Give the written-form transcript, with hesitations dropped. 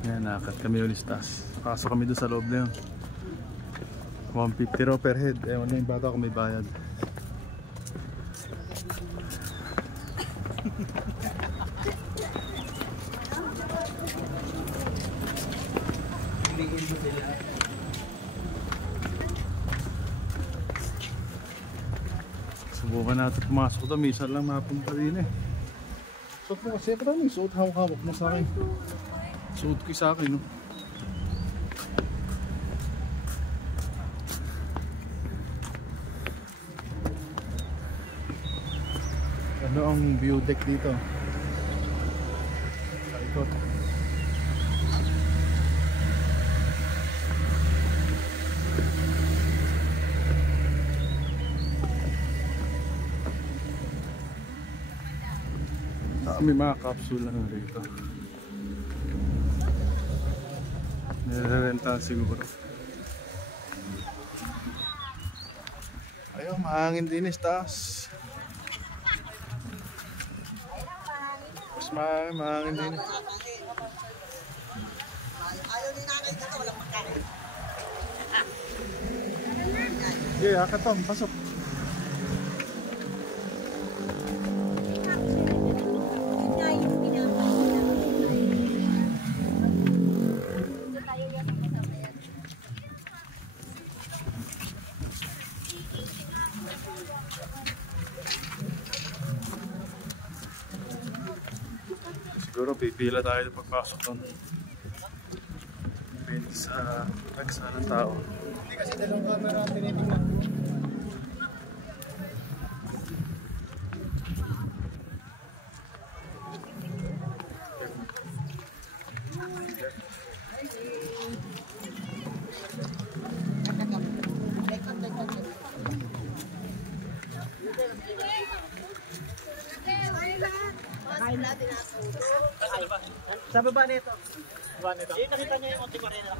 Yan, nakat kami ulit taas. Pasok kami doon sa loob na yun. 150 raw per head. Ewan na yung bata kung may bayad. Subukan natin pumasok doon. Minsan lang mapunta rin eh. So po kasi parang yung suot hawak-hawak mo sa akin. Suot ko sa akin, no? Ano ang view deck dito? Ikot. May mga capsule lang dito. Nire-renta siguro. Ayun, mahangin din is taas. Mas mahangin din. Ayaw din natin dito, walang pagkain. Okay, hakatom, pasok. Siguro pipila tayo pagpasok doon. Depende sa pagsa ng tao. Hindi kasi dalawang camera tinitingnan. Kain natin ako. Sa baba nito. Sa baba nito. Nakita niyo yung Monte Marina.